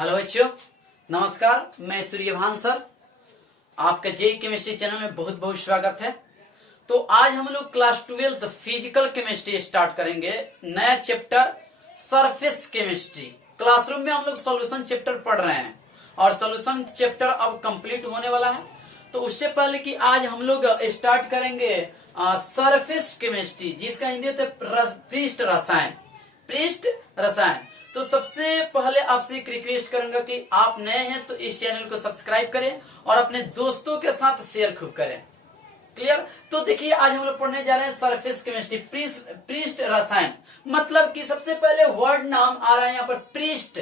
Hello बच्चों, नमस्कार। मैं सूर्यभान सर, आपका जेई केमिस्ट्री चैनल में बहुत बहुत स्वागत है। तो आज हम लोग क्लास 12 फिजिकल केमिस्ट्री स्टार्ट करेंगे। नया चैप्टर सरफेस केमिस्ट्री। क्लासरूम में हम लोग सॉल्यूशन चैप्टर पढ़ रहे हैं और सॉल्यूशन चैप्टर अब कंप्लीट होने वाला है। तो उससे पहले कि आज हम लोग स्टार्ट करेंगे सरफेस केमिस्ट्री, जिसका हिंदी होता है पृष्ठ रसायन। पृष्ठ रसायन। तो सबसे पहले आपसे एक रिक्वेस्ट करूंगा कि आप नए हैं तो इस चैनल को सब्सक्राइब करें और अपने दोस्तों के साथ शेयर खूब करें। क्लियर? तो देखिए, आज हम लोग पढ़ने जा रहे हैं सरफेस केमिस्ट्री, पृष्ठ रसायन। मतलब कि सबसे पहले वर्ड नाम आ रहा है यहाँ पर पृष्ठ।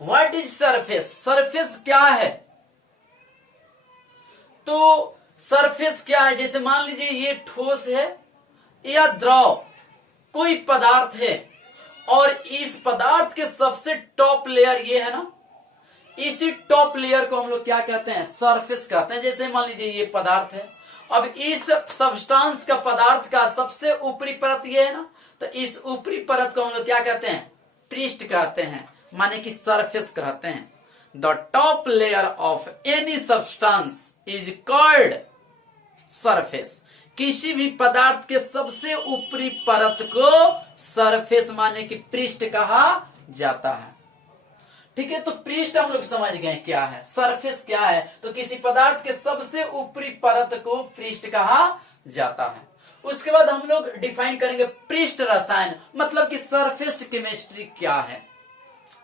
What is surface? सरफेस क्या है? तो सरफेस क्या है? जैसे मान लीजिए ये ठोस है या द्रव, कोई पदार्थ है और इस पदार्थ के सबसे टॉप लेयर ये है ना, इसी टॉप लेयर को हम लोग क्या कहते हैं? सरफेस कहते हैं। जैसे मान लीजिए ये पदार्थ है, अब इस सब्सटेंस का, पदार्थ का सबसे ऊपरी परत ये है ना, तो इस ऊपरी परत को हम लोग क्या कहते हैं? पृष्ठ कहते हैं, माने कि सरफेस कहते हैं। The top layer of any substance is called surface. किसी भी पदार्थ के सबसे ऊपरी परत को सरफेस माने कि पृष्ठ कहा जाता है। ठीक है, तो पृष्ठ हम लोग समझ गए क्या है, सरफेस क्या है। तो किसी पदार्थ के सबसे ऊपरी परत को पृष्ठ कहा जाता है। उसके बाद हम लोग डिफाइन करेंगे पृष्ठ रसायन, मतलब कि सरफेस केमिस्ट्री क्या है।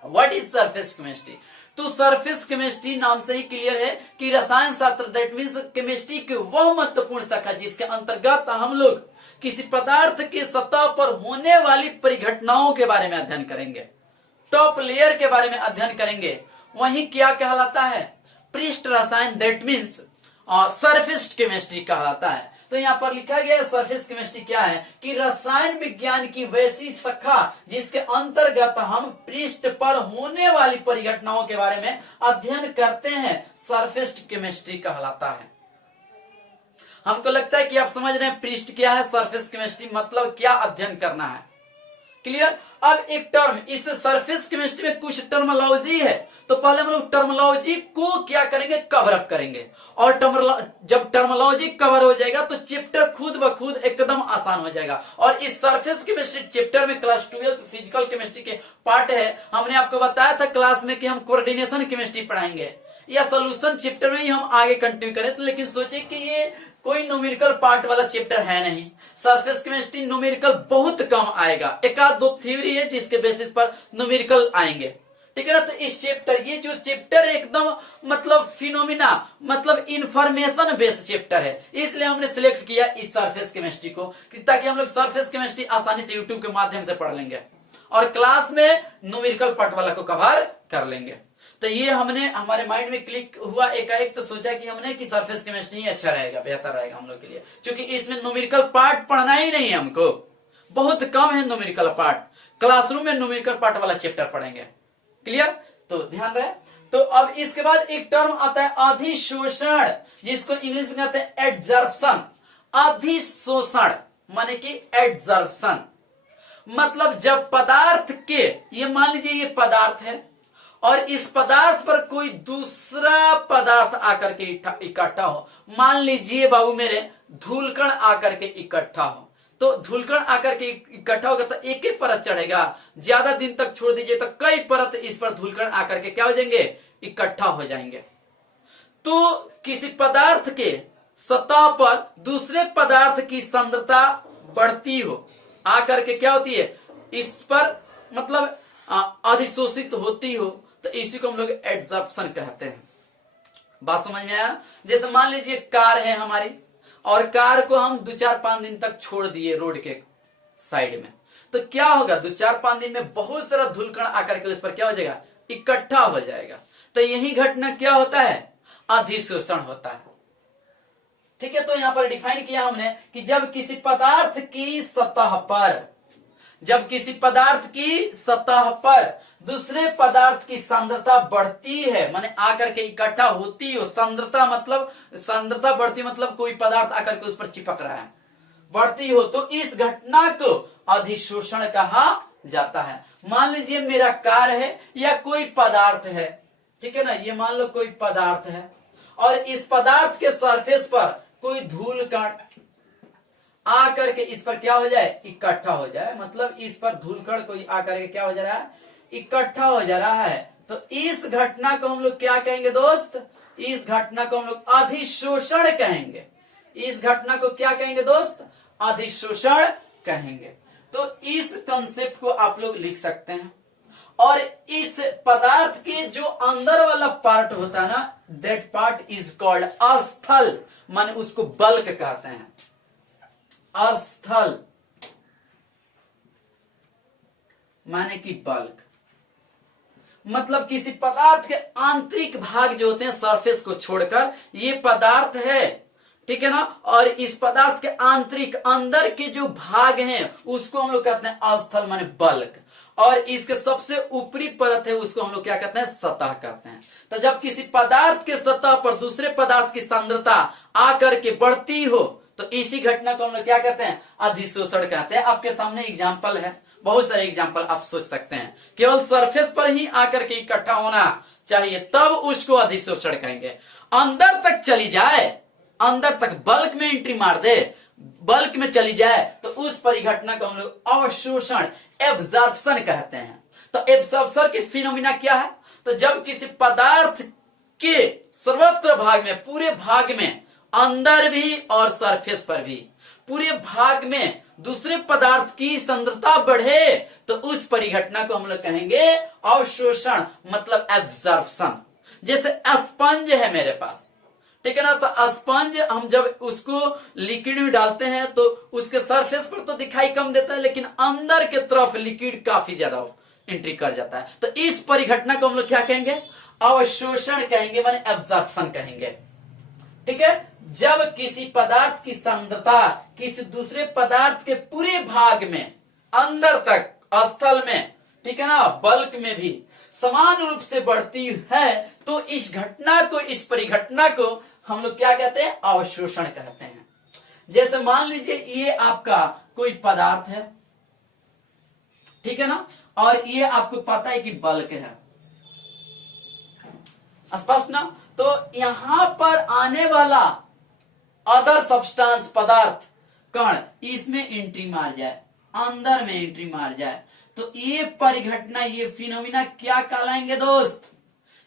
What is surface chemistry? तो सरफेस केमिस्ट्री नाम से ही क्लियर है कि रसायन शास्त्र, दैट मीन्स केमिस्ट्री की वह महत्वपूर्ण शाखा जिसके अंतर्गत हम लोग किसी पदार्थ के सतह पर होने वाली परिघटनाओं के बारे में अध्ययन करेंगे, टॉप लेयर के बारे में अध्ययन करेंगे। वही क्या कहलाता है? पृष्ठ रसायन, दैट मीन्स सरफेस केमिस्ट्री कहलाता है। तो यहाँ पर लिखा गया है सरफेस केमिस्ट्री क्या है कि रसायन विज्ञान की वैसी शाखा जिसके अंतर्गत हम पृष्ठ पर होने वाली परिघटनाओं के बारे में अध्ययन करते हैं, सरफेस केमिस्ट्री कहलाता है। हमको लगता है कि आप समझ रहे हैं पृष्ठ क्या है, सरफेस केमिस्ट्री मतलब क्या अध्ययन करना है। क्लियर? अब एक टर्म, इस सरफेस केमिस्ट्री में कुछ टर्मोलॉजी है, तो पहले हम लोग टर्मोलॉजी को क्या करेंगे? कवर अप करेंगे। और जब टर्मोलॉजी कवर हो जाएगा तो चैप्टर खुद ब खुद एकदम आसान हो जाएगा। और इस सरफेस केमिस्ट्री चैप्टर में क्लास 12 फिजिकल केमिस्ट्री के पार्ट है। हमने आपको बताया था क्लास में कि हम कोऑर्डिनेशन केमिस्ट्री पढ़ाएंगे या सोल्यूशन चैप्टर में ही हम आगे कंटिन्यू करें, तो लेकिन सोचे कि ये कोई न्यूमेरिकल पार्ट वाला चैप्टर है नहीं। सरफेस केमिस्ट्री न्यूमेरिकल बहुत कम आएगा, एक आध दो थ्योरी है जिसके बेसिस पर न्यूमेरिकल आएंगे। ठीक है ना? तो इस चैप्टर, ये जो चैप्टर है एकदम मतलब फिनोमिना, मतलब इंफॉर्मेशन बेस्ड चैप्टर है, इसलिए हमने सिलेक्ट किया इस सरफेस केमिस्ट्री को, ताकि हम लोग सरफेस केमिस्ट्री आसानी से यूट्यूब के माध्यम से पढ़ लेंगे और क्लास में न्यूमेरिकल पार्ट वाला को कवर कर लेंगे। तो ये हमने हमारे माइंड में क्लिक हुआ एकाएक, तो सोचा कि हमने कि सरफेस केमिस्ट्री ही अच्छा रहेगा, बेहतर रहेगा हम लोग के लिए, क्योंकि इसमें न्यूमेरिकल पार्ट पढ़ना ही नहीं है हमको, बहुत कम है न्यूमेरिकल पार्ट। क्लासरूम में न्यूमेरिकल पार्ट वाला चैप्टर पढ़ेंगे। क्लियर? तो ध्यान रहे। तो अब इसके बाद एक टर्म आता है अधिशोषण, जिसको इंग्लिश में कहते हैं एड्जॉर्प्शन। अधिशोषण माने कि एड्जॉर्प्शन, मतलब जब पदार्थ के, ये मान लीजिए ये पदार्थ है और इस पदार्थ पर कोई दूसरा पदार्थ आकर के इकट्ठा हो। मान लीजिए बाबू मेरे धूलकण आकर के इकट्ठा हो, तो धूलकण आकर के इकट्ठा होगा तो एक ही परत चढ़ेगा। ज्यादा दिन तक छोड़ दीजिए तो कई परत इस पर धूलकण आकर के क्या हो जाएंगे? इकट्ठा हो जाएंगे। तो किसी पदार्थ के सतह पर दूसरे पदार्थ की सांद्रता बढ़ती हो, आकर के क्या होती है? इस पर मतलब अधिशोषित होती हो, तो इसी को हम लोग एड्जॉर्प्शन कहते हैं। बात समझ में आया? जैसे मान लीजिए कार है हमारी, और कार को हम 2-4-5 दिन तक छोड़ दिए रोड के साइड में, तो क्या होगा? 2-4-5 दिन में बहुत सारा धूलकण आकर के उस पर क्या हो जाएगा? इकट्ठा हो जाएगा। तो यही घटना क्या होता है? अधिशोषण होता है। ठीक है, तो यहां पर डिफाइन किया हमने कि जब किसी पदार्थ की सतह पर, जब किसी पदार्थ की सतह पर दूसरे पदार्थ की सांद्रता बढ़ती है, माने आकर के इकट्ठा होती हो, सांद्रता मतलब सांद्रता बढ़ती मतलब कोई पदार्थ आकर के उस पर चिपक रहा है, बढ़ती हो तो इस घटना को अधिशोषण कहा जाता है। मान लीजिए मेरा कार है या कोई पदार्थ है, ठीक है ना, ये मान लो कोई पदार्थ है और इस पदार्थ के सरफेस पर कोई धूल कण आकर के इस पर क्या हो जाए, इकट्ठा हो जाए, मतलब इस पर धूल कण कोई आकर के क्या हो जा रहा है, इकट्ठा हो जा रहा है। तो इस घटना को हम लोग क्या कहेंगे दोस्त, इस घटना को हम लोग अधिशोषण कहेंगे। इस घटना को क्या कहेंगे दोस्त, अधिशोषण कहेंगे। तो इस कंसेप्ट को आप लोग लिख सकते हैं। और इस पदार्थ के जो अंदर वाला पार्ट होता है ना, दैट पार्ट इज कॉल्ड अस्थल, माने उसको बल्क कहते हैं, अस्थल माने कि बल्क, मतलब किसी पदार्थ के आंतरिक भाग जो होते हैं सरफेस को छोड़कर ये पदार्थ है, ठीक है ना, और इस पदार्थ के आंतरिक अंदर के जो भाग हैं उसको हम लोग कहते हैं अस्थल माने बल्क, और इसके सबसे ऊपरी परत है उसको हम लोग क्या कहते हैं, सतह कहते हैं। तो जब किसी पदार्थ के सतह पर दूसरे पदार्थ की सांद्रता आकर के बढ़ती हो तो इसी घटना को हम लोग क्या कहते हैं, अधिशोषण कहते हैं। आपके सामने एग्जाम्पल है, बहुत सारे एग्जाम्पल आप सोच सकते हैं। केवल सरफेस पर ही आकर के इकट्ठा होना चाहिए तब उसको अधिशोषण कहेंगे। अंदर तक चली जाए, अंदर तक बल्क में एंट्री मार दे, बल्क में चली जाए तो उस परिघटना को हम लोग अवशोषण एब्जॉर्प्शन कहते हैं। तो एब्जॉर्प्शन की फिनोमिना क्या है, तो जब किसी पदार्थ के सर्वत्र भाग में, पूरे भाग में, अंदर भी और सरफेस पर भी, पूरे भाग में दूसरे पदार्थ की सांद्रता बढ़े तो उस परिघटना को हम लोग कहेंगे अवशोषण, मतलब एब्जॉर्प्शन। जैसे स्पंज है मेरे पास, ठीक है ना, तो स्पंज हम जब उसको लिक्विड में डालते हैं तो उसके सरफेस पर तो दिखाई कम देता है लेकिन अंदर के तरफ लिक्विड काफी ज्यादा एंट्री कर जाता है। तो इस परिघटना को हम लोग क्या कहेंगे, अवशोषण कहेंगे, माने एब्जॉर्प्शन कहेंगे, ठीक है। जब किसी पदार्थ की सांद्रता किसी दूसरे पदार्थ के पूरे भाग में, अंदर तक, स्थल में, ठीक है ना, बल्क में भी समान रूप से बढ़ती है तो इस घटना को, इस परिघटना को हम लोग क्या कहते हैं, अवशोषण कहते हैं। जैसे मान लीजिए ये आपका कोई पदार्थ है, ठीक है ना, और ये आपको पता है कि बल्क है, स्पष्ट ना। तो यहां पर आने वाला अदर सब्सटेंस, पदार्थ, कण इसमें एंट्री मार जाए, अंदर में एंट्री मार जाए तो ये परिघटना, ये फिनोमिना क्या कहलाएंगे दोस्त,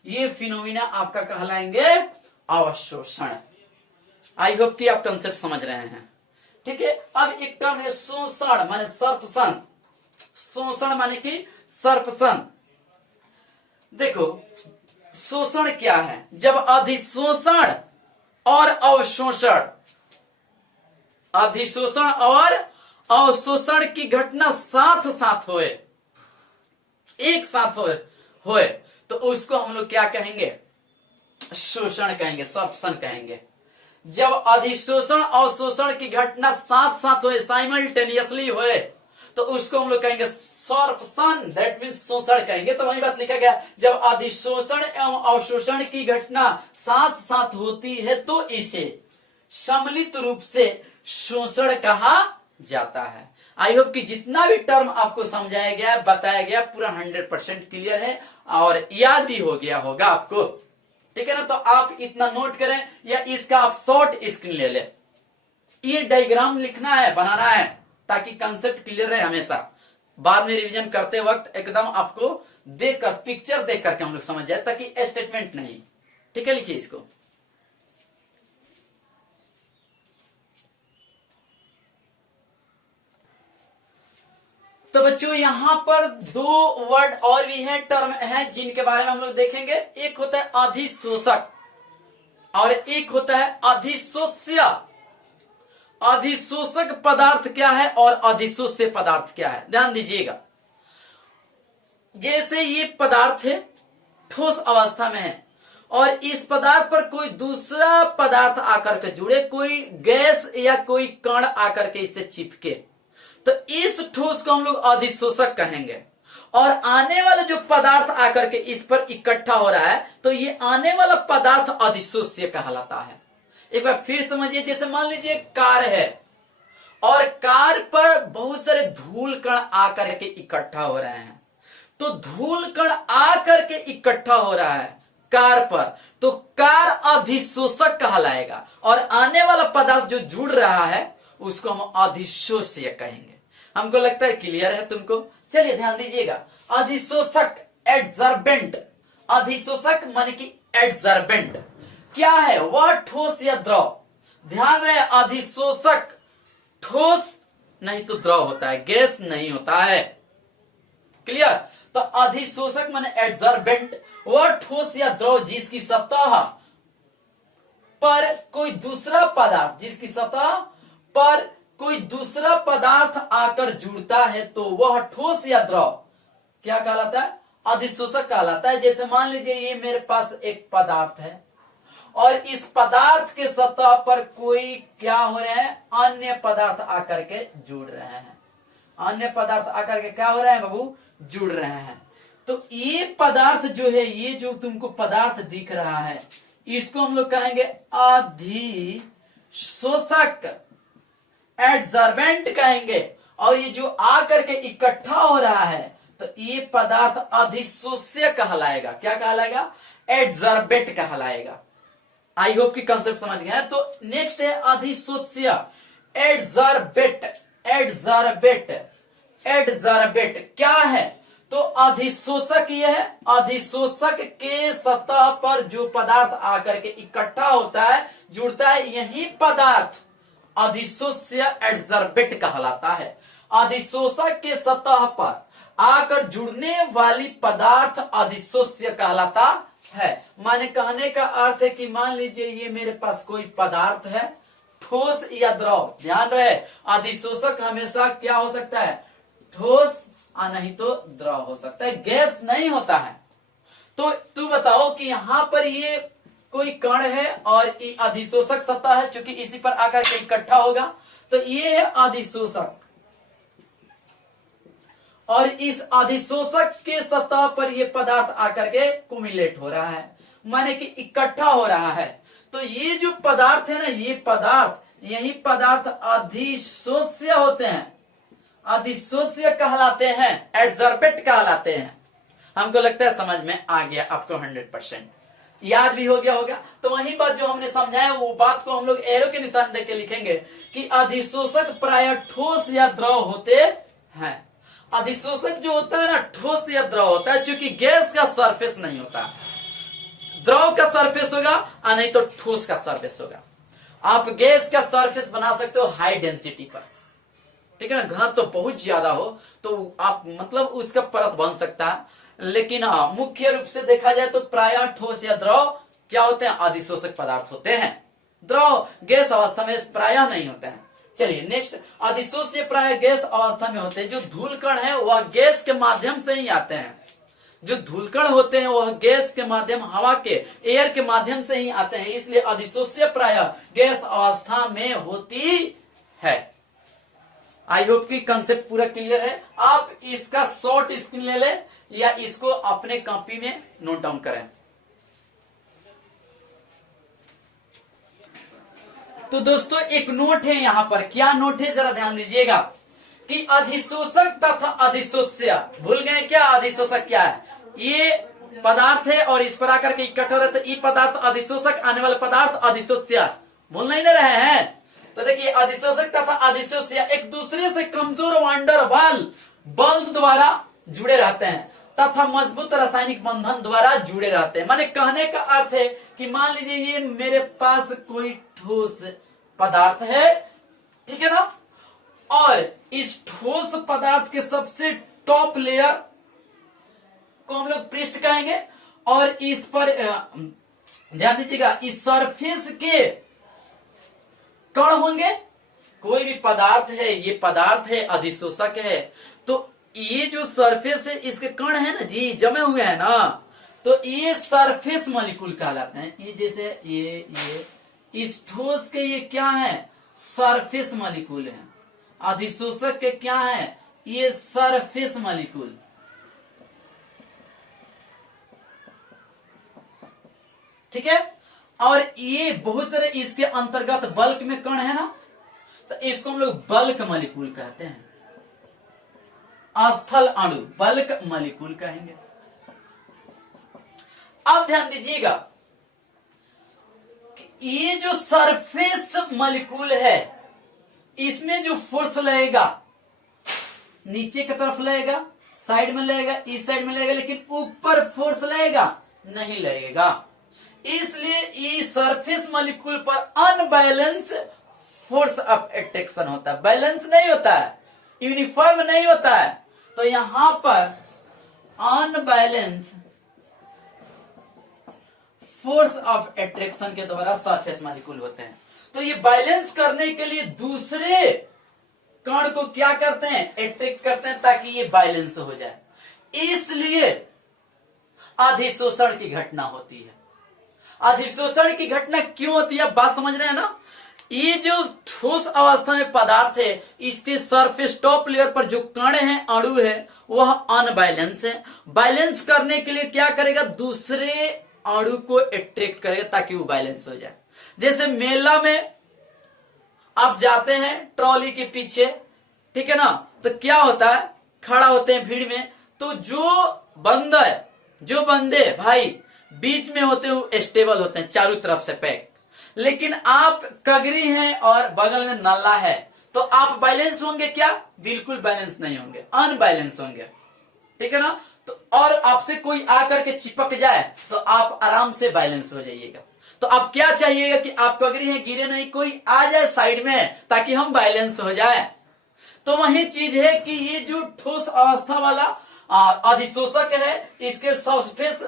ये फिनोमिना आपका कहलाएंगे अवशोषण। आई होप कि आप कंसेप्ट समझ रहे हैं, ठीक है। अब एक टर्म है शोषण माने सर्पशन, शोषण माने कि सर्पशन। देखो शोषण क्या है, जब अधिशोषण और अवशोषण, अधिशोषण और अवशोषण की घटना साथ साथ होए, एक साथ होए तो उसको हम लोग क्या कहेंगे, शोषण कहेंगे, सर्पशन कहेंगे। जब अधिशोषण अवशोषण की घटना साथ साथ होए, साइमल्टेनियसली होए तो उसको हम लोग कहेंगे सर्पशन, दैट मीन्स शोषण कहेंगे। तो वही बात लिखा गया, जब अधिशोषण एवं अवशोषण की घटना साथ साथ होती है तो इसे सम्मिलित रूप से शोषण कहा जाता है। आई होप कि जितना भी टर्म आपको समझाया गया, बताया गया, पूरा 100% क्लियर है और याद भी हो गया होगा आपको, ठीक है ना। तो आप इतना नोट करें या इसका आप शॉर्ट स्क्रीन ले ले, ये डायग्राम लिखना है, बनाना है ताकि कंसेप्ट क्लियर रहे हमेशा। बाद में रिवीजन करते वक्त एकदम आपको देखकर, पिक्चर देख करके हम लोग समझ जाए, ताकि स्टेटमेंट नहीं, ठीक है। लिखिए इसको, तो बच्चों यहां पर दो वर्ड और भी हैं, टर्म हैं जिनके बारे में हम लोग देखेंगे। एक होता है अधिशोषक और एक होता है अधिशोष्य। अधिशोषक पदार्थ क्या है और अधिशोष्य पदार्थ क्या है, ध्यान दीजिएगा। जैसे ये पदार्थ है, ठोस अवस्था में है और इस पदार्थ पर कोई दूसरा पदार्थ आकर के जुड़े, कोई गैस या कोई कण आकर के इससे चिपके, तो इस ठोस को हम लोग अधिशोषक कहेंगे। और आने वाला जो पदार्थ आकर के इस पर इकट्ठा हो रहा है तो ये आने वाला पदार्थ अधिशोष्य कहलाता है। एक बार फिर समझिए, जैसे मान लीजिए कार है और कार पर बहुत सारे धूल कण आकर के इकट्ठा हो रहे हैं। तो धूल कण आकर के इकट्ठा हो रहा है कार पर, तो कार अधिशोषक कहलाएगा। और आने वाला पदार्थ जो जुड़ रहा है उसको हम अधिशोष्य कहेंगे। हमको लगता है क्लियर है तुमको। चलिए ध्यान दीजिएगा, अधिशोषक एड्जॉर्बेंट, अधिशोषक माने कि एड्जॉर्बेंट क्या है? वह ठोस या द्रव। ध्यान रहे, अधिशोषक ठोस नहीं तो द्रव होता है, गैस नहीं होता है। क्लियर? तो अधिशोषक माने एड्जॉर्बेंट वह ठोस या द्रव जिसकी सतह पर कोई दूसरा पदार्थ, जिसकी सतह पर कोई दूसरा पदार्थ आकर जुड़ता है तो वह ठोस या द्रव क्या कहलाता है? अधिशोषक कहलाता है। जैसे मान लीजिए ये मेरे पास एक पदार्थ है और इस पदार्थ के सतह पर कोई क्या हो रहे हैं? अन्य पदार्थ आकर के जुड़ रहे हैं। अन्य पदार्थ आकर के क्या हो रहे हैं बाबू? जुड़ रहे हैं। तो ये पदार्थ जो है, ये जो तुमको पदार्थ दिख रहा है, इसको हम लोग कहेंगे अधिशोषक, एड्जॉर्बेंट कहेंगे। और ये जो आकर के इकट्ठा हो रहा है तो ये पदार्थ अधिशोष्य कहलाएगा। क्या कहलाएगा? एड्जॉर्बेंट कहलाएगा। आई होप की कंसेप्ट समझ गए। तो नेक्स्ट है अधिशोष्य, एड्जॉर्बेट, एड्जॉर्बेट, एड्जॉर्बेट क्या है? तो अधिशोषक ये है, अधिशोषक के सतह पर जो पदार्थ आकर के इकट्ठा होता है, जुड़ता है, यही पदार्थ अधिशोष्य एड्जॉर्बेट कहलाता है। अधिशोषक के सतह पर आकर जुड़ने वाली पदार्थ अधिशोष्य कहलाता है। माने कहने का अर्थ है कि मान लीजिए ये मेरे पास कोई पदार्थ है, ठोस या द्रव। ध्यान रहे, अधिशोषक हमेशा क्या हो सकता है? ठोस और नहीं तो द्रव हो सकता है, गैस नहीं होता है। तो तू बताओ कि यहां पर ये कोई कण है और ये अधिशोषक सतह है, चूंकि इसी पर आकर के इकट्ठा होगा, तो ये है अधिशोषक। और इस अधिशोषक के सतह पर ये पदार्थ आकर के कुमिलेट हो रहा है, माने कि इकट्ठा हो रहा है। तो ये जो पदार्थ है ना, ये पदार्थ, यही पदार्थ अधिशोष्य होते हैं, अधिशोष्य कहलाते हैं, एड्जॉर्बेट कहलाते हैं। हमको लगता है समझ में आ गया आपको, 100% याद भी हो गया होगा। तो वही बात जो हमने समझाया वो बात को हम लोग एरो के निशान देके लिखेंगे कि अधिशोषक प्राय ठोस या द्रव होते हैं। अधिशोषक जो होता है ना, ठोस या द्रव होता है, क्योंकि गैस का सरफेस नहीं होता, द्रव का सरफेस होगा और नहीं तो ठोस का सरफेस होगा। आप गैस का सरफेस बना सकते हो हाई डेंसिटी पर, ठीक है ना, घनत्व तो बहुत ज्यादा हो तो आप मतलब उसका परत बन सकता है। लेकिन हाँ, मुख्य रूप से देखा जाए तो प्रायः ठोस या द्रव क्या होते हैं? अधिशोषक पदार्थ होते हैं। द्रव गैस अवस्था में प्रायः नहीं होते हैं। चलिए नेक्स्ट, अधिशोष्य प्रायः गैस अवस्था में होते हैं। जो धूलकण है वह गैस के माध्यम से ही आते हैं। जो धूलकण होते हैं वह गैस के माध्यम, हवा के, एयर के माध्यम से ही आते हैं, इसलिए अधिशोष्य प्रायः गैस अवस्था में होती है। आई होप की कंसेप्ट पूरा क्लियर है। आप इसका शॉर्ट स्क्रीन ले ले या इसको अपने कॉपी में नोट डाउन करें। तो दोस्तों एक नोट है यहां पर, क्या नोट है जरा ध्यान दीजिएगा कि अधिशोषक तथा अधिशोष्य, भूल गए क्या? अधिशोषक क्या है? ये पदार्थ है और इस पर आकर के इकट्ठा हो रहा है, तो ये पदार्थ अधिशोषक, आने वाला पदार्थ अधिशोष्य। भूल नहीं रहे हैं? तो देखिए अधिशोषक तथा अधिशोष्य एक दूसरे से कमजोर वांडर बल द्वारा जुड़े रहते हैं तथा मजबूत रासायनिक बंधन द्वारा जुड़े रहते हैं। माने कहने का अर्थ है कि मान लीजिए ये मेरे पास कोई ठोस पदार्थ है, ठीक है ना, और इस ठोस पदार्थ के सबसे टॉप लेयर को हम लोग पृष्ठ कहेंगे, और इस पर ध्यान दीजिएगा, इस सरफेस के कण होंगे। कोई भी पदार्थ है, ये पदार्थ है, अधिशोषक है, तो ये जो सरफेस है इसके कण है ना जी, जमे हुए हैं ना, तो ये सरफेस मॉलिक्यूल कहलाते हैं। ये जैसे ये इस ठोस के ये क्या है? सरफेस मॉलिक्यूल है। अधिशोषक के क्या है? ये सरफेस मॉलिक्यूल। ठीक है, और ये बहुत सारे इसके अंतर्गत बल्क में कण है ना, तो इसको हम लोग बल्क मॉलिक्यूल कहते हैं, स्थल अणु बल्क मॉलिक्यूल कहेंगे। अब ध्यान दीजिएगा कि ये जो सरफेस मॉलिक्यूल है इसमें जो फोर्स लगेगा नीचे की तरफ लगेगा, साइड में लगेगा, इस साइड में लगेगा, लेकिन ऊपर फोर्स लगेगा नहीं लगेगा। इसलिए इस सरफेस मॉलिक्यूल पर अनबैलेंस फोर्स ऑफ अट्रैक्शन होता है, बैलेंस नहीं होता है, यूनिफॉर्म नहीं होता है। तो यहां पर अनबैलेंस फोर्स ऑफ अट्रैक्शन के द्वारा सरफेस मॉलिक्यूल होते हैं। तो ये बैलेंस करने के लिए दूसरे कण को क्या करते हैं, अट्रैक्ट करते हैं ताकि ये बैलेंस हो जाए। इसलिए अधिशोषण की घटना होती है। अधिशोषण की घटना क्यों होती है, बात समझ रहे हैं ना। ये जो ठोस अवस्था में पदार्थ है इसके सरफेस टॉप लेयर पर जो कण है, अणु है, वह अनबैलेंस है। बैलेंस करने के लिए क्या करेगा, दूसरे अणु को अट्रैक्ट करेगा ताकि वो बैलेंस हो जाए। जैसे मेला में आप जाते हैं ट्रॉली के पीछे, ठीक है ना, तो क्या होता है, खड़ा होते हैं भीड़ में, तो जो बंदे भाई बीच में होते हैं वो स्टेबल होते हैं, चारों तरफ से पैक। लेकिन आप कगरी हैं और बगल में नल्ला है, तो आप बैलेंस होंगे क्या, बिल्कुल बैलेंस नहीं होंगे, अनबैलेंस होंगे, ठीक है ना। तो और आपसे कोई आकर के चिपक जाए तो आप आराम से बैलेंस हो जाइएगा। तो आप क्या चाहिएगा कि आप कगरी हैं, गिरे नहीं, कोई आ जाए साइड में ताकि हम बैलेंस हो जाए। तो वही चीज है कि ये जो ठोस अवस्था वाला अधिशोषक है इसके सरफेस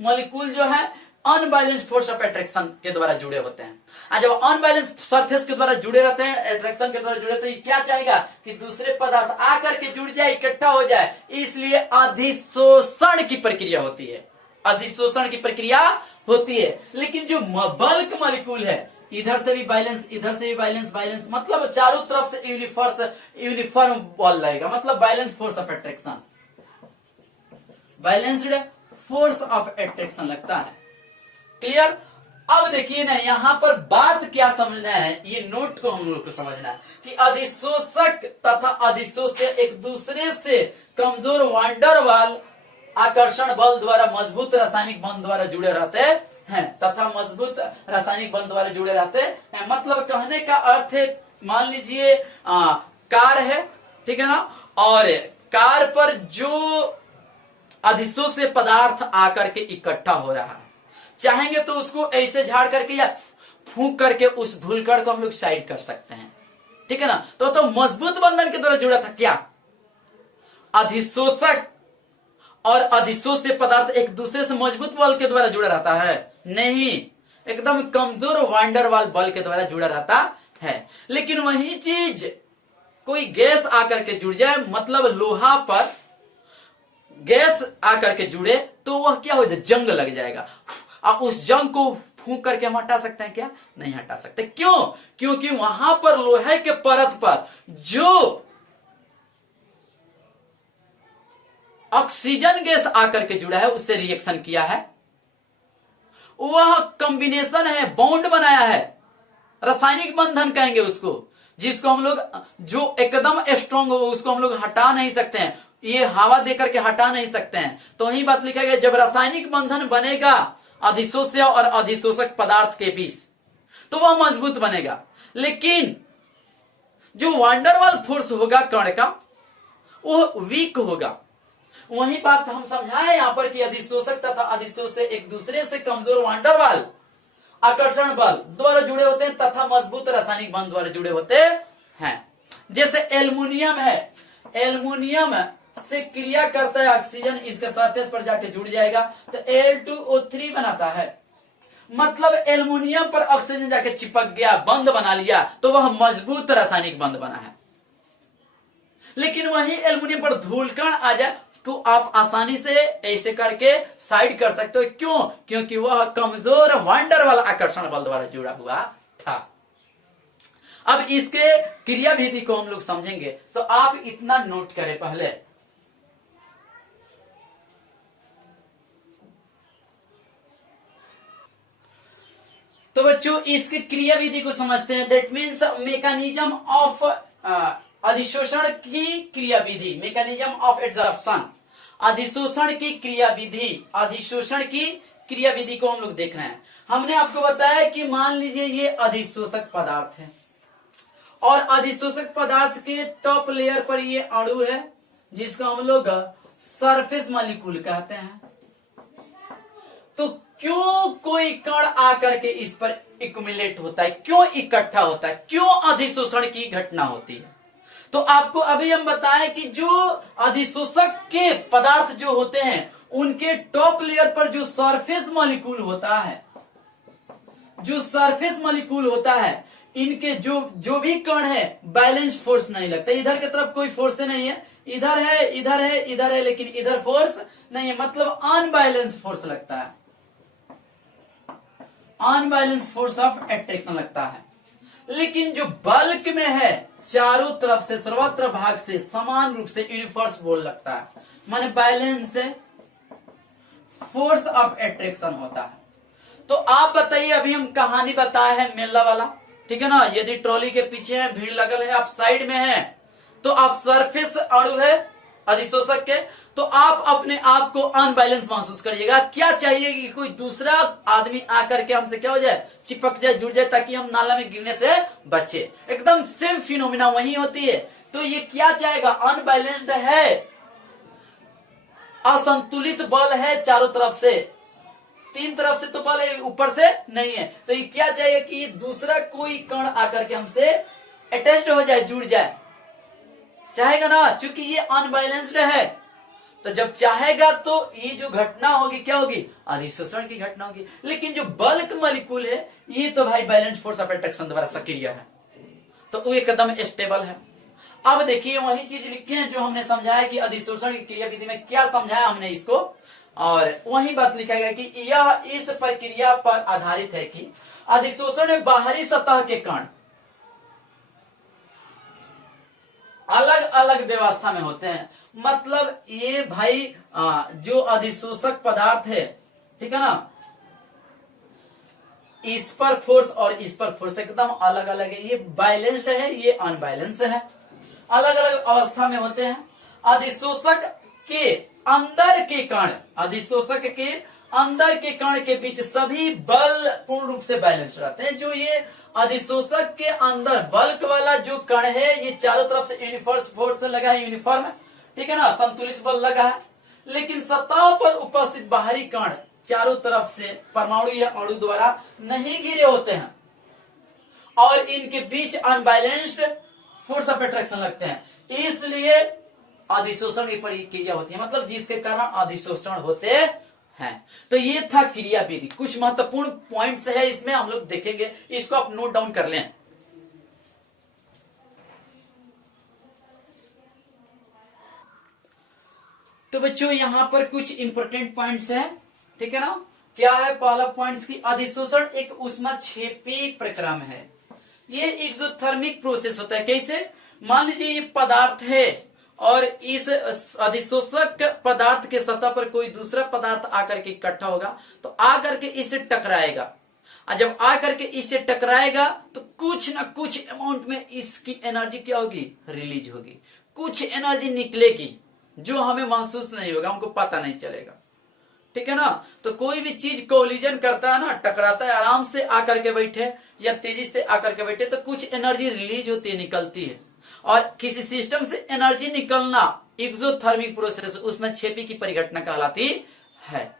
मॉलिक्यूल जो है अनबैलेंस फोर्स ऑफ अट्रैक्शन के द्वारा जुड़े होते हैं। और जब अनबैलेंस सरफेस के द्वारा जुड़े रहते हैं, अट्रैक्शन के द्वारा जुड़े, तो ये क्या चाहेगा कि दूसरे पदार्थ आकर के जुड़ जाए, इकट्ठा हो जाए। इसलिए अधिशोषण की प्रक्रिया होती है, अधिशोषण की प्रक्रिया होती है। लेकिन जो बल्क मॉलिक्यूल है, इधर से भी बैलेंस, इधर से भी बैलेंस, बैलेंस मतलब चारों तरफ से यूनिफॉर्म बल लगेगा, मतलब balance force of attraction, balanced force of attraction लगता है। क्लियर। अब देखिए ना, यहां पर बात क्या समझना है, ये नोट को हम लोग को समझना है कि अधिशोषक तथा अधिशोष्य एक दूसरे से कमजोर वांडरवाल आकर्षण बल द्वारा मजबूत रासायनिक बंध द्वारा जुड़े रहते हैं तथा मजबूत रासायनिक बंध द्वारा जुड़े रहते हैं। मतलब कहने का अर्थ है, मान लीजिए कार है, ठीक है ना, और कार पर जो अधिशोष्य पदार्थ आकर के इकट्ठा हो रहा है, चाहेंगे तो उसको ऐसे झाड़ करके या फूंक करके उस धूलकण को हम लोग साइड कर सकते हैं, ठीक है ना। तो मजबूत बंधन के द्वारा जुड़ा था क्या, अधिशोषक और अधिशोष्य पदार्थ एक दूसरे से मजबूत बल के द्वारा जुड़ा रहता है, नहीं, एकदम कमजोर वांडरवाल बल के द्वारा जुड़ा रहता है। लेकिन वही चीज कोई गैस आकर के जुड़ जाए, मतलब लोहा पर गैस आकर के जुड़े, तो वह क्या हो जाए, जंग लग जाएगा। अब उस जंग को फूंक करके हम हटा सकते हैं क्या, नहीं हटा सकते। क्यों, क्योंकि वहां पर लोहे के परत पर जो ऑक्सीजन गैस आकर के जुड़ा है, उससे रिएक्शन किया है, वह कॉम्बिनेशन है, बॉन्ड बनाया है, रासायनिक बंधन कहेंगे उसको, जिसको हम लोग, जो एकदम स्ट्रांग हो उसको हम लोग हटा नहीं सकते हैं, ये हवा देकर के हटा नहीं सकते हैं। तो वही बात लिखा गया, जब रासायनिक बंधन बनेगा अधिशोष्य और अधिशोषक पदार्थ के बीच, तो वह मजबूत बनेगा। लेकिन जो वांडरवाल फोर्स होगा कण का, वह वीक होगा। वही बात हम समझाए यहां पर कि अधिशोषक तथा अधिशोष्य एक दूसरे से कमजोर वांडरवाल आकर्षण बल द्वारा जुड़े होते हैं तथा मजबूत रासायनिक बंध द्वारा जुड़े होते हैं। जैसे एल्युमिनियम है, एल्युमिनियम से क्रिया करता है ऑक्सीजन, इसके सरफेस पर जाके जुड़ जाएगा तो Al2O3 बनाता है। मतलब एल्युमिनियम पर ऑक्सीजन जाके चिपक गया, बंध बना लिया, तो वह मजबूत रासायनिक बंध बना है। लेकिन वही एल्युमिनियम पर धूलकण आ जाए तो आप आसानी से ऐसे करके साइड कर सकते हो। क्यों, क्योंकि वह कमजोर वांडरवाल आकर्षण बल द्वारा जुड़ा हुआ था। अब इसके क्रिया विधि को हम लोग समझेंगे, तो आप इतना नोट करें पहले। तो तो बच्चों इसकी क्रिया विधि को समझते हैं। दैट मीन्स मैकेनिज्म ऑफ अधिशोषण की क्रिया विधि, मैकेनिज्म ऑफ एब्जॉर्प्शन, अधिशोषण की क्रिया विधि, अधिशोषण की क्रिया विधि को हम लोग देख रहे हैं। हमने आपको बताया कि मान लीजिए ये अधिशोषक पदार्थ है और अधिशोषक पदार्थ के टॉप लेयर पर ये अणु है जिसको हम लोग सरफेस मॉलिक्यूल कहते हैं। तो क्यों कोई कण आकर के इस पर एक्युमुलेट होता है, क्यों इकट्ठा होता है, क्यों अधिशोषण की घटना होती है? तो आपको अभी हम बताएं कि जो अधिशोषक के पदार्थ जो होते हैं उनके टॉप लेयर पर जो सरफेस मॉलिक्यूल होता है, जो सरफेस मॉलिक्यूल होता है, इनके जो भी कण है बैलेंस फोर्स नहीं लगता। इधर की तरफ कोई फोर्स नहीं है, इधर है, इधर है, इधर है, लेकिन इधर फोर्स नहीं है, मतलब अनबैलेंस फोर्स लगता है, अनबैलेंस फोर्स ऑफ अट्रैक्शन लगता है। लेकिन जो बल्क में है चारों तरफ से, सर्वत्र भाग से समान रूप से यूनिफॉर्स बोल लगता है, माने बैलेंस से फोर्स ऑफ अट्रैक्शन होता है। तो आप बताइए, अभी हम कहानी बताए हैं मेला वाला, ठीक है ना। यदि ट्रॉली के पीछे है, भीड़ लगल है, आप साइड में हैं, तो आप सरफेस अणु है अधिशोषक के, तो आप अपने आप को अनबैलेंस महसूस करिएगा। क्या चाहिए कि कोई दूसरा आदमी आकर के हमसे क्या हो जाए, चिपक जाए, जुड़ जाए, ताकि हम नाला में गिरने से बचे। एकदम सेम फिनोमिना वही होती है। तो ये क्या चाहेगा, अनबैलेंस्ड है, असंतुलित बल है चारों तरफ से, तीन तरफ से तो बल है, ऊपर से नहीं है। तो ये क्या चाहिए कि दूसरा कोई कण आकर के हमसे अटैच्ड हो जाए, जुड़ जाए, चाहेगा ना, चूंकि ये अनबैलेंस्ड है। तो जब चाहेगा तो ये जो घटना होगी क्या होगी, अधिशोषण की घटना होगी। लेकिन जो बल्क मॉलिक्यूल है ये तो भाई बैलेंस फोर्स ऑफ अट्रैक्शन द्वारा सक्रिय है, तो वो एकदम स्टेबल है। अब देखिए वही चीज लिखे हैं जो हमने समझाया कि अधिशोषण की क्रिया विधि में क्या समझाया हमने इसको, और वही बात लिखा गया कि यह इस प्रक्रिया पर आधारित है कि अधिशोषण में बाहरी सतह के कण अलग अलग व्यवस्था में होते हैं। मतलब ये भाई जो अधिशोषक पदार्थ है, ठीक है ना, इस पर फोर्स और इस पर फोर्स एकदम अलग अलग है। ये बैलेंस्ड है, ये अनबैलेंस है, अलग अलग अवस्था में होते हैं। अधिशोषक के अंदर के कण, अधिशोषक के अंदर के कण के बीच सभी बल पूर्ण रूप से बैलेंस रहते हैं। जो ये अधिशोषक के अंदर बल्क वाला जो कण है ये चारों तरफ से यूनिफॉर्म फोर्स लगा है, यूनिफॉर्म है, ठीक है ना, संतुलित बल लगा है। लेकिन सतह पर उपस्थित बाहरी कण चारों तरफ से परमाणु या अणु द्वारा नहीं घिरे होते हैं और इनके बीच अनबैलेंस्ड फोर्स ऑफ अट्रैक्शन लगते हैं। इसलिए अधिशोषण की प्रक्रिया होती है, मतलब जिसके कारण अधिशोषण होते हैं। तो ये था क्रिया विधि। कुछ महत्वपूर्ण पॉइंट्स है इसमें, हम लोग देखेंगे, इसको आप नोट डाउन कर लें। तो बच्चों यहां पर कुछ इंपोर्टेंट पॉइंट्स हैं, ठीक है ना। क्या है पहला पॉइंट्स की, अधिशोषण एक ऊष्माक्षेपी प्रक्रम है। ये एक्सोथर्मिक प्रोसेस होता है। कैसे, मान लीजिए ये पदार्थ है और इस अधिशोषक पदार्थ के सतह पर कोई दूसरा पदार्थ आकर के इकट्ठा होगा, तो आकर के इससे टकराएगा, और जब आकर के इससे टकराएगा तो कुछ ना कुछ अमाउंट में इसकी एनर्जी क्या होगी, रिलीज होगी, कुछ एनर्जी निकलेगी जो हमें महसूस नहीं होगा, हमको पता नहीं चलेगा, ठीक है ना। तो कोई भी चीज कोलिजन करता है ना, टकराता है, आराम से आकर के बैठे या तेजी से आकर के बैठे, तो कुछ एनर्जी रिलीज होती है, निकलती है। और किसी सिस्टम से एनर्जी निकलना एक्सोथर्मिक प्रोसेस, उसमें छेपी की परिघटना कहलाती है।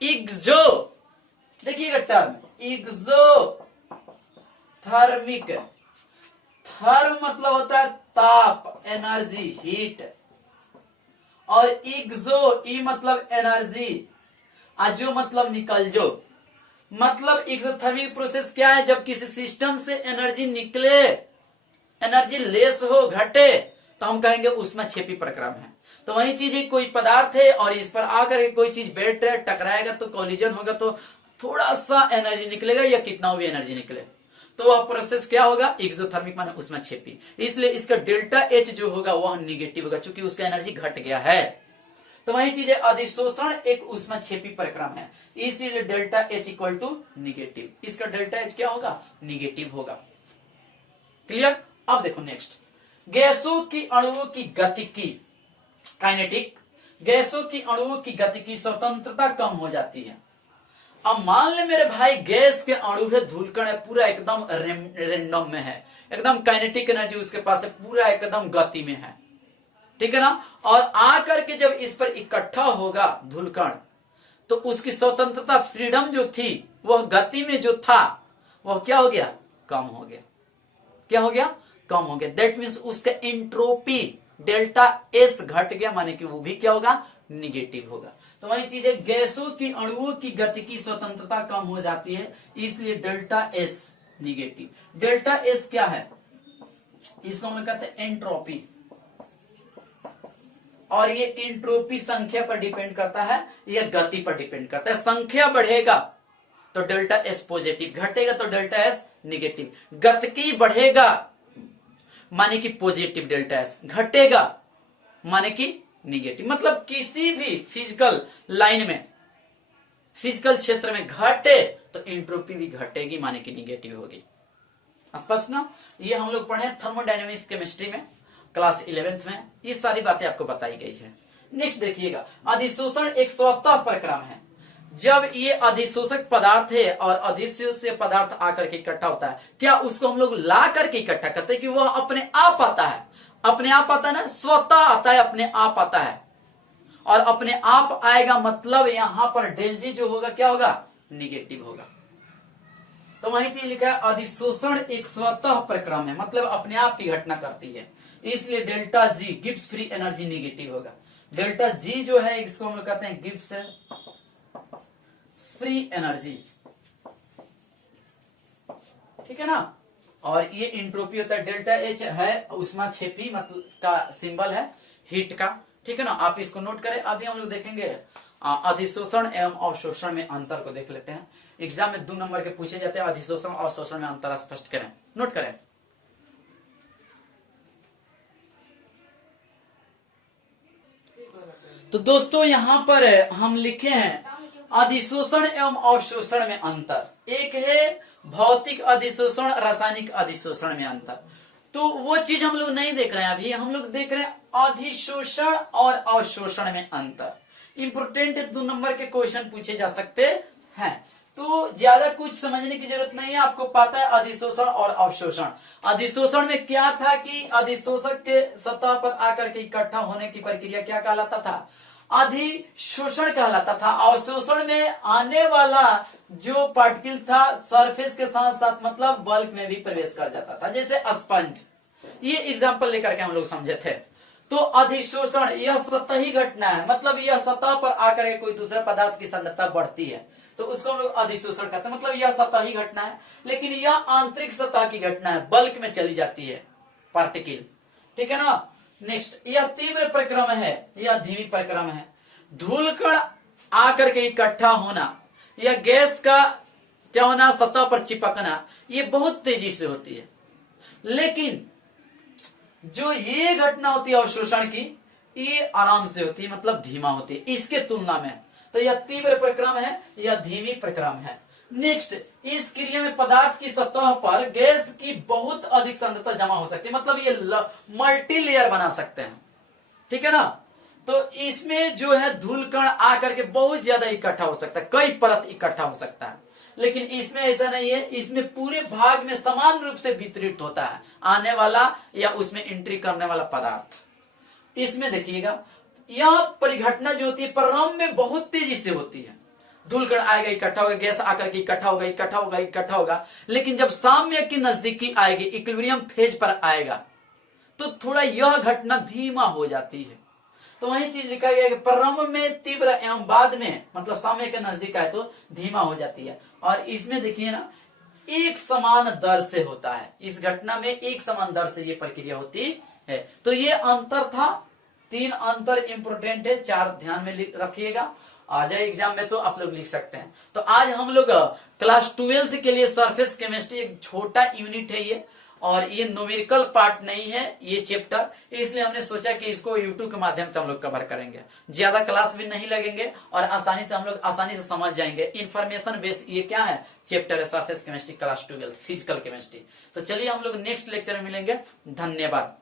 एक्सो, देखिएगा टर्म एक्सोथर्मिक, थर्म मतलब होता है ताप, एनर्जी, हीट, और एक्सो ई मतलब एनर्जी, जो मतलब निकल जो, मतलब एक्सोथर्मिक प्रोसेस क्या है, जब किसी सिस्टम से एनर्जी निकले, एनर्जी लेस हो, घटे, तो हम कहेंगे ऊष्माक्षेपी प्रक्रम है। तो वही चीज है, कोई पदार्थ है और इस पर आकर कोई चीज बैठ रहा है, टकराएगा तो कोलिजन होगा, तो थोड़ा सा एनर्जी निकलेगा या कितना भी एनर्जी निकले, तो वह प्रोसेस क्या होगा, एक्सोथर्मिक माने ऊष्माक्षेपी। इसलिए इसका डेल्टा एच जो होगा वह निगेटिव होगा, क्योंकि उसका एनर्जी घट गया है। तो वही चीज है, अधिशोषण एक ऊष्माक्षेपी प्रक्रम है, इसीलिए delta H equal to negative, इसका डेल्टा एच क्या होगा, निगेटिव होगा। क्लियर। अब देखो नेक्स्ट, गैसों की अणुओं की गतिकी, काइनेटिक, गैसों की अणुओं की गतिकी स्वतंत्रता कम हो जाती है। अब मान ले मेरे भाई गैस के अणु है, धूलकण है, पूरा एकदम रेंडम में है, एकदम काइनेटिक एनर्जी उसके पास है, पूरा एकदम गति में है, ठीक है ना। और आकर के जब इस पर इकट्ठा होगा धूलकण, तो उसकी स्वतंत्रता, फ्रीडम जो थी, वह गति में जो था वह क्या हो गया, कम हो गया। क्या हो गया, कम हो गया। दैट मीन्स उसका एंट्रोपी डेल्टा एस घट गया, माने कि वो भी क्या होगा, निगेटिव होगा। तो वही चीज है, गैसों की अणुओं की गति की स्वतंत्रता कम हो जाती है, इसलिए delta S negative. Delta S क्या है, इसको हम लोग कहते हैं एंट्रोपी, और ये एंट्रोपी संख्या पर डिपेंड करता है या गति पर डिपेंड करता है। संख्या बढ़ेगा तो डेल्टा एस पॉजिटिव, घटेगा तो डेल्टा एस निगेटिव। गतिकी बढ़ेगा माने कि पॉजिटिव डेल्टा एस, घटेगा माने कि निगेटिव। मतलब किसी भी फिजिकल लाइन में, फिजिकल क्षेत्र में घटे तो एंट्रोपी भी घटेगी, माने कि निगेटिव होगी। स्पष्ट ना। ये हम लोग पढ़े थर्मोडायनेमिक्स केमिस्ट्री में, क्लास 11th में, ये सारी बातें आपको बताई गई है। नेक्स्ट देखिएगा, अधिशोषण एक स्वतः प्रक्रम है। जब ये अधिशोषक पदार्थ है और अधिशोष्य पदार्थ आकर के इकट्ठा होता है, क्या उसको हम लोग ला करके इकट्ठा करते हैं कि वह अपने आप आता है, अपने आप आता है ना, स्वतः आता है, अपने आप आता है। और अपने आप आएगा मतलब यहां पर डेल जी जो होगा क्या होगा, निगेटिव होगा। तो वही चीज लिखा है, अधिशोषण एक स्वतः प्रक्रम है, मतलब अपने आप की घटना करती है, इसलिए delta G Gibbs free energy negative होगा। डेल्टा जी जो है इसको हम लोग कहते हैं गिब्स फ्री एनर्जी, ठीक है ना। और ये इंट्रोपी होता है, डेल्टा एच है ऊष्माक्षेपी मतलब का सिंबल है, हीट का, ठीक है ना। आप इसको नोट करें। अभी हम लोग देखेंगे अधिशोषण एवं अवशोषण में अंतर को देख लेते हैं। एग्जाम में 2 नंबर के पूछे जाते हैं, अधिशोषण और अवशोषण में अंतर स्पष्ट करें, नोट करें। तो दोस्तों यहां पर हम लिखे हैं अधिशोषण एवं अवशोषण में अंतर। एक है भौतिक अधिशोषण, रासायनिक अधिशोषण में अंतर। तो वो चीज हम लोग नहीं देख रहे हैं अभी, हम लोग देख रहे हैं अधिशोषण और अवशोषण में अंतर। इंपोर्टेंट 2 नंबर के क्वेश्चन पूछे जा सकते हैं, तो ज्यादा कुछ समझने की जरूरत नहीं है, आपको पता है अधिशोषण और अवशोषण। अधिशोषण में क्या था कि अधिशोषक के सतह पर आकर के इकट्ठा होने की प्रक्रिया क्या कहलाता था, अधिशोषण कहलाता था। अवशोषण में आने वाला जो पार्टिकल था सरफेस के साथ साथ मतलब बल्क में भी प्रवेश कर जाता था, जैसे स्पंज। ये एग्जांपल लेकर के हम लोग समझे थे। तो अधिशोषण यह सतही घटना है, मतलब यह सतह पर आकर के कोई दूसरे पदार्थ की सांद्रता बढ़ती है तो उसको हम लोग अधिशोषण कहते हैं, मतलब यह सतही घटना है। लेकिन यह आंतरिक सतह की घटना है, बल्क में चली जाती है पार्टिकल, ठीक है ना। नेक्स्ट, यह तीव्र प्रक्रम है, यह धीमी प्रक्रम है। धूलकण आकर के इकट्ठा होना या गैस का क्या होना, सतह पर चिपकना, ये बहुत तेजी से होती है। लेकिन जो ये घटना होती है अवशोषण की, ये आराम से होती है, मतलब धीमा होती है इसके तुलना में। तो यह तीव्र प्रक्रम है, यह धीमी प्रक्रम है। नेक्स्ट, इस क्रिया में पदार्थ की सतह पर गैस की बहुत अधिक सांद्रता जमा हो सकती है, मतलब ये मल्टी लेयर बना सकते हैं, ठीक है ना। तो इसमें जो है धूलकण आकर के बहुत ज्यादा इकट्ठा हो सकता है, कई परत इकट्ठा हो सकता है। लेकिन इसमें ऐसा नहीं है, इसमें पूरे भाग में समान रूप से वितरित होता है आने वाला या उसमें एंट्री करने वाला पदार्थ। इसमें देखिएगा, यह परिघटना जो होती है प्रारंभ में बहुत तेजी से होती है। धूलकण आएगा, इकट्ठा होगा, गैस आकर के इकट्ठा होगा, इकट्ठा होगा, इकट्ठा होगा। लेकिन जब साम्य की नजदीकी आएगी, इक्विलिब्रियम फेज पर आएगा, तो थोड़ा यह घटना धीमा हो जाती है। तो वही चीज लिखा गया कि प्रारंभ में तीव्र एवं बाद में मतलब साम्य के नजदीक आए तो धीमा हो जाती है। और इसमें देखिए ना, एक समान दर से होता है, इस घटना में एक समान दर से ये प्रक्रिया होती है। तो ये अंतर था, 3 अंतर इंपोर्टेंट है, 4 ध्यान में रखिएगा। आ जाए एग्जाम में तो आप लोग लिख सकते हैं। तो आज हम लोग क्लास 12th के लिए सरफेस केमिस्ट्री, एक छोटा यूनिट है ये, और ये न्यूमेरिकल पार्ट नहीं है ये चैप्टर, इसलिए हमने सोचा कि इसको यूट्यूब के माध्यम से हम लोग कवर करेंगे। ज्यादा क्लास भी नहीं लगेंगे और आसानी से हम लोग आसानी से समझ जाएंगे। इंफॉर्मेशन बेस्ड ये क्या है चैप्टर है surface chemistry class 12 physical chemistry. तो चलिए हम लोग नेक्स्ट लेक्चर में मिलेंगे। धन्यवाद।